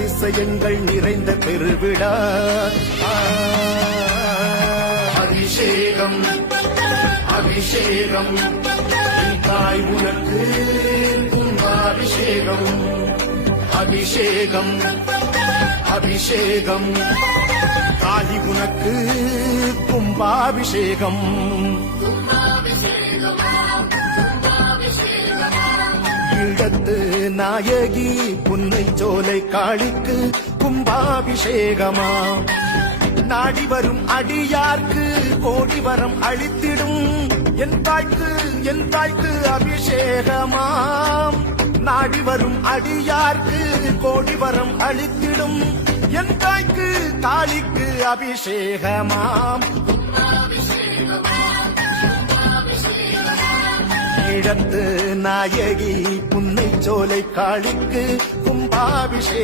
அதிசயங்கள் நிறைந்த பெருவிழா. அபிஷேகம் அபிஷேகம் என் தாய் உனக்கு கும்பாபிஷேகம். அபிஷேகம் அபிஷேகம் தாய் உனக்கு கும்பாபிஷேகம். இடத்து நாயகி புன்னை சோலை காளிக்கு கும்பாபிஷேகமா. நாடி வரும் அடியார்க்கு கோடி வரம் அளித்திடும் என் தாய்க்கு அபிஷேகமாம். நாடி வரும் அடியார்க்கு கோடி வரம் அளித்திடும் என் தாய்க்கு காளிக்கு அபிஷேகமாம். இடத்து நாயகி புன்னை சோலை காளிக்கு கும்பாபிஷேகம்.